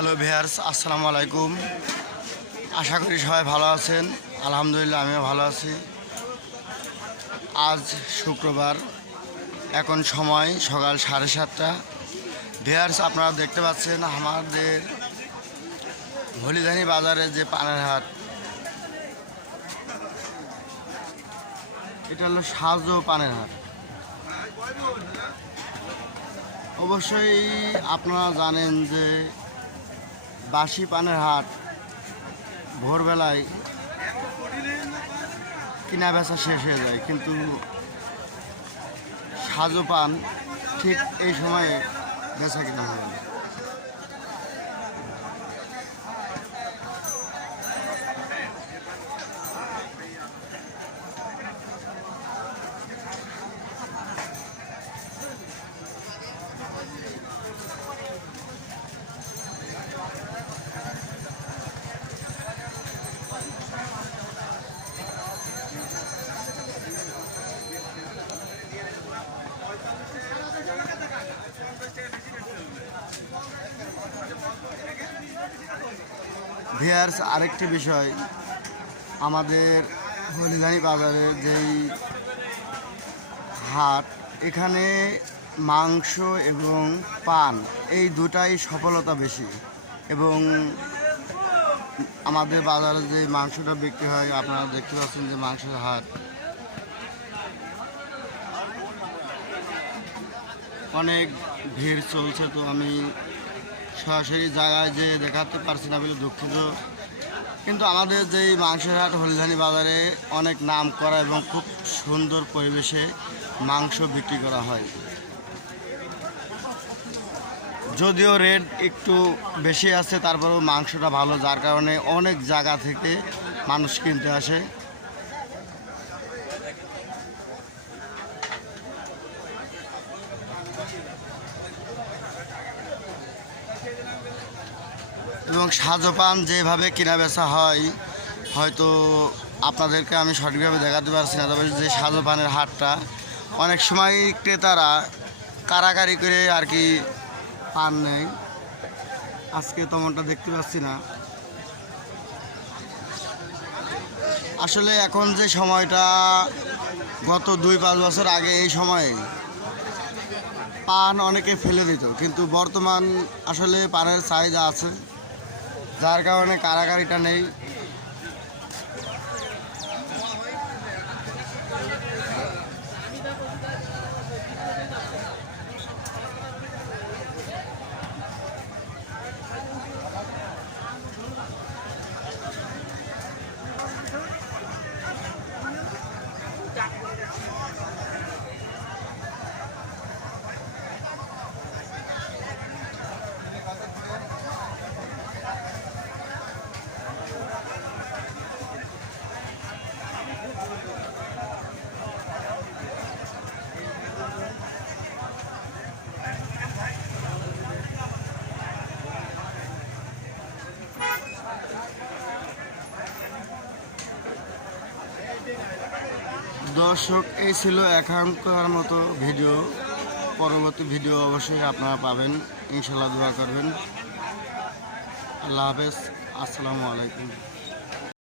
Hello viewers, আসসালামু আলাইকুম। আশা করি সবাই ভালো আছেন। আলহামদুলিল্লাহ, আমিও ভালো আছি। আজ শুক্রবার, এখন সময় সকাল সাড়ে সাতটা। ভিয়ার্স, আপনারা দেখতে পাচ্ছেন আমাদের হলিধানি বাজারে যে পানের হাট। এটা হলো সাজ পানের হাট। অবশ্যই আপনারা জানেন যে বাসি পানের হাট ভোরবেলায় কিনা বেচা শেষ হয়ে যায় কিন্তু সাজো পান ঠিক এই সময়ে বেচা কিনা হয় না। ভিয়ার্স, আরেকটি বিষয়। আমাদের হলিধানি বাজারের যেই হাট, এখানে মাংস এবং পান, এই দুটাই সফলতা বেশি। এবং আমাদের বাজারে যে মাংসটা বিক্রি হয়, আপনারা দেখতে পাচ্ছেন যে মাংসের হাট অনেক ভিড় চলছে। তো আমি সরাসরি জায়গায় যে দেখাতে পারছি না বলে দুঃখিত। কিন্তু আমাদের যেই মাংসের হাট হলধানি বাজারে অনেক নাম করা এবং খুব সুন্দর পরিবেশে মাংস বিক্রি করা হয়। যদিও রেট একটু বেশি আছে, তারপরেও মাংসটা ভালো, যার কারণে অনেক জায়গা থেকে মানুষ কিনতে আসে। এবং সাজপান যেভাবে কেনা বেচা হয়, হয়তো আপনাদেরকে আমি সঠিকভাবে দেখাতে পারছি না, তবে যে সাজপানের হাটটা, অনেক সময় ক্রেতারা কারাকারি করে আর কি পান নেই আজকে তেমনটা দেখতে পাচ্ছি না। আসলে এখন যে সময়টা, গত দুই পাঁচ বছর আগে এই সময়ে পান অনেকে ফেলে দিত, কিন্তু বর্তমান আসলে পানের চাহিদা আছে। যার কারণে কারাগারিটা নেই। দর্শক, এই ছিল এখনকার মতো ভিডিও। পরবর্তী ভিডিও অবশ্যই আপনারা পাবেন। ইনশাল্লাহ দোয়া করবেন। আল্লাহ হাফেজ। আসসালামু আলাইকুম।